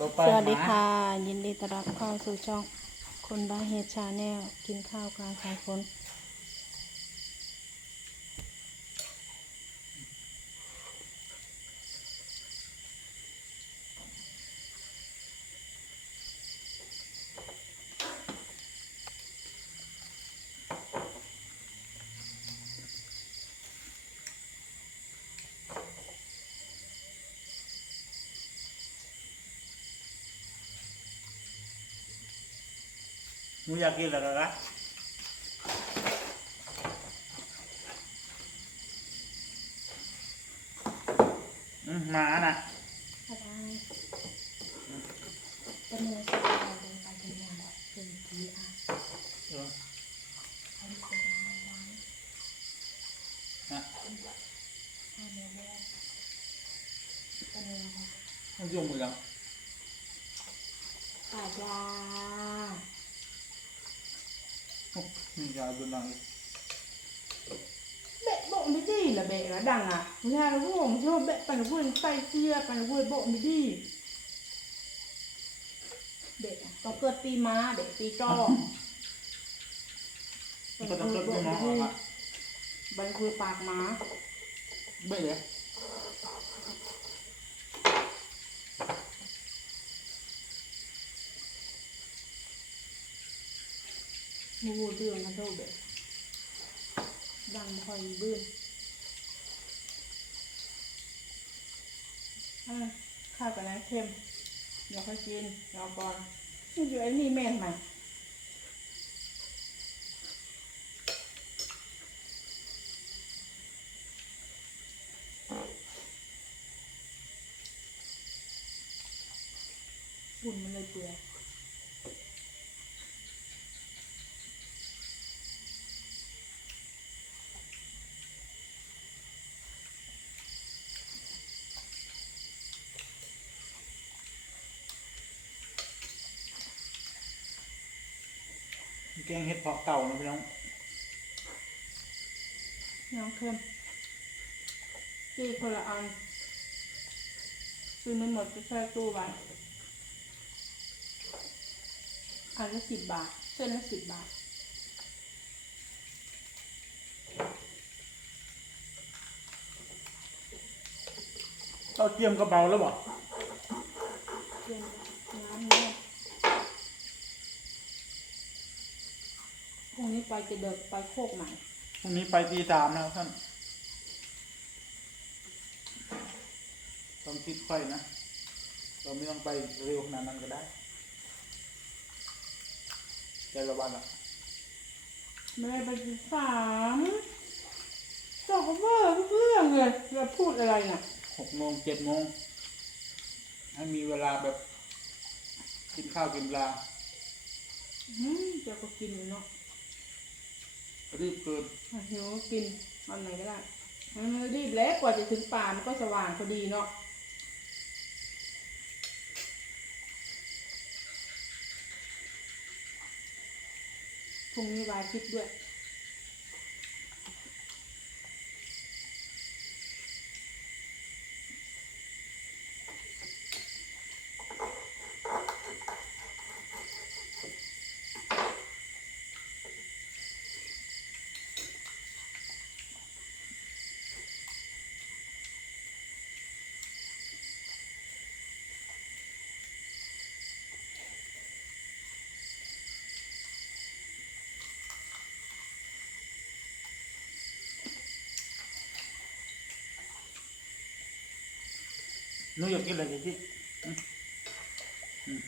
รถไปสวัสดีหาค่ะ ยินดีต้อนรับเข้าสู่ช่องคนบ้าเฮดชาแนลกินข้าวกลางสายฝน หนูอยากกินอะไรกันละอืมหมาน่ะอะไรเป็นเนื้อสดเราเดินไปเป็นอย่างแบบเป็นกีอะเอออันนี้เป็นยาล้างฮะอันนี้แรกเป็นเนื้อมันยุ่งมือยังปาดยาโอ้มียาดูหนังอีก bệ bộ mới đi là bệ nó đằng à người ta nó vuông cho bệ phải nó vuông tay kia phải nó vuông bộ mới đi bệ có cơ ti má để ti cho มันก็ต้องเลิกด้วยน้องออกอะ bánh vuông bạc má ไม่ เลย mua vuông đường nó đâu bệ đằng hồi bươn à, khai cái này thêm nhỏ phải chiên nhỏ bòn nhưng dưới ấy mi men mà บุญมันเลยเปื่อย แกงเห็ดเพาะเก่านะพี่น้องน้องเค็มจีคนละอันซื้อไม่หมดจะแช่ตู้ไว้อันละสิบบาท เส้นละสิบบาทเต้าเจียมกระเบาแล้วบ่เย็นน้ำเนี่ย พรุ่งนี้ไปจะเดิกไปโคกใหม่ พรุ่งนี้ไปตีสามนะครับท่าน ต้องคิดค่อยนะ เราไม่ต้องไปเร็วขนาดนั้นก็ได้ใจระวังอะไม่ได้ไปที่สามเจ้าก็เบ้อเพื่อนเลยเราพูดอะไรน่ะหกโมงเจ็ดโมงให้มีเวลาแบบกินข้าวกินปลาอืมเจ้าก็กินอยู่เนาะ รีบเกินอะหิวกินตอนไหนก็ได้มันรีบแล้วกว่าจะถึงป่ามันก็สว่างพอดีเนาะพรุ่งนี้วายคิดด้วย นูอยากกินอะไรจิอืมอืม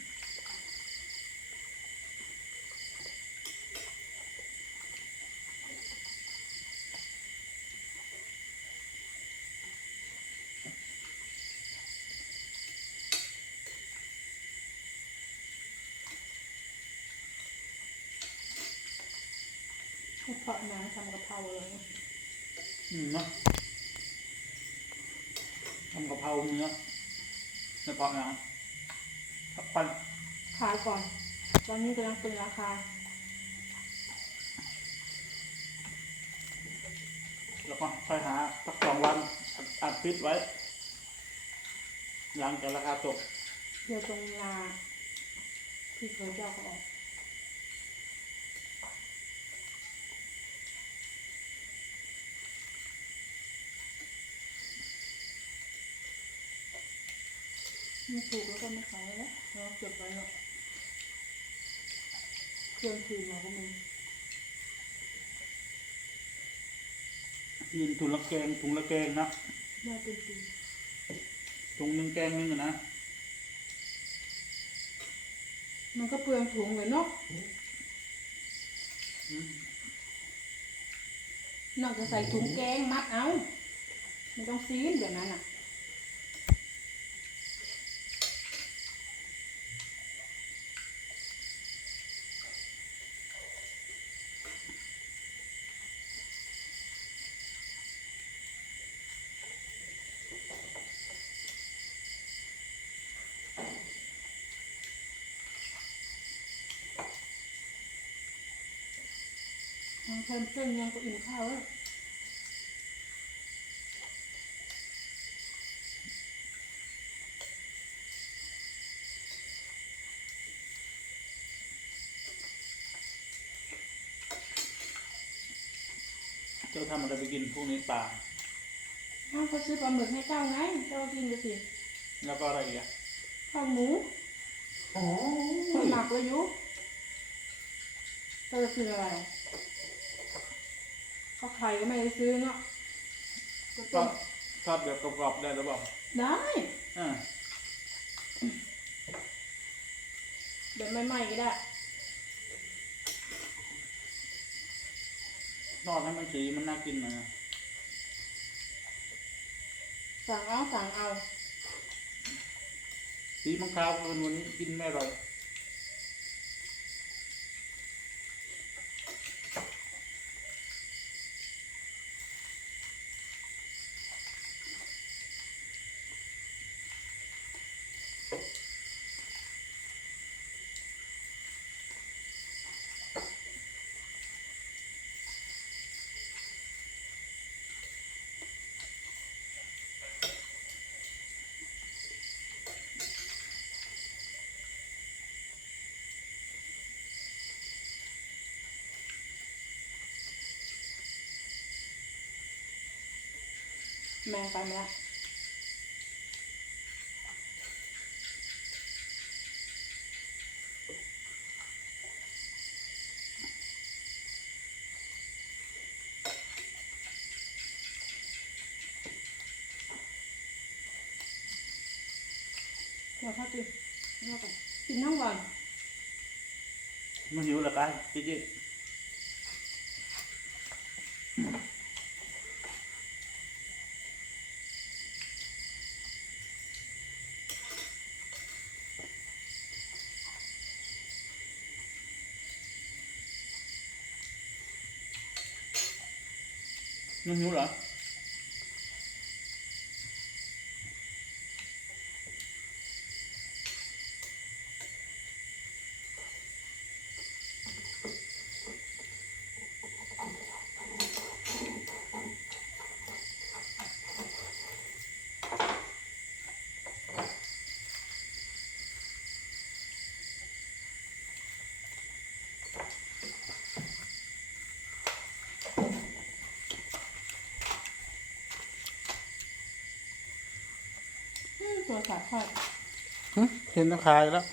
ให้เพาะน้ำทำกะเพราเลยอืมเนาะทำกะเพราเนื้อ ในเพาะนะผักปั้นขายก่อน ตอนนี้กำลังเป็นราคาแล้วก็ค่อยหาสักสองวันอัดอัดฟิตไว้ หลังจากราคาตก เดี๋ยวตรงนาพี่เคยเจ้าก็ออก ไม่ถูกแล้วก็ไม่ขายแล้วเราเก็บไว้หรอกเครื่องคืนเราก็มีกินถุงละแกงถุงละแกงนะได้เป็นปีถุงหนึ่งแกงหนึงอะนะ มันก็เปลืองถุงเลยเนาะอืมนอกจากใส่ถุงแกงมัดเอา ไม่ต้องซีนแบบนั้นอะ เพิ่มเพิ่มยังก็อิ่มข้าวแล้วเจ้าทำอะไรไปกินพวกนี้ป่าอ้าวเขาซื้อปลาหมึกให้เจ้าไงเจ้ากินไปสิแล้วก็อะไรอีกอะข้าวหมูอ๋อคนหมักไว้อยู่เจ้าจะซื้ออะไร ข้าวไข่ก็ไม่ได้ซื้อเนาะก็ทต้อมดทอดแบบกรอบๆได้หรือเปล่าได้อ่าแบบใหม่ๆก็ได้ ทอดให้มันสีมันน่ากินหน่อยนะสั่งเอาสั่งเอา สีมันขาวเกินวันนี้กินไม่อร่อย แมงไปไหมละเดี๋ยวเขากินเอาก่อนกินทั้งวันมันหิวเหรอกันจิ๊ด มันหิ เหรออืมตัวสาดทอดหึเห็นตะคายแล้ว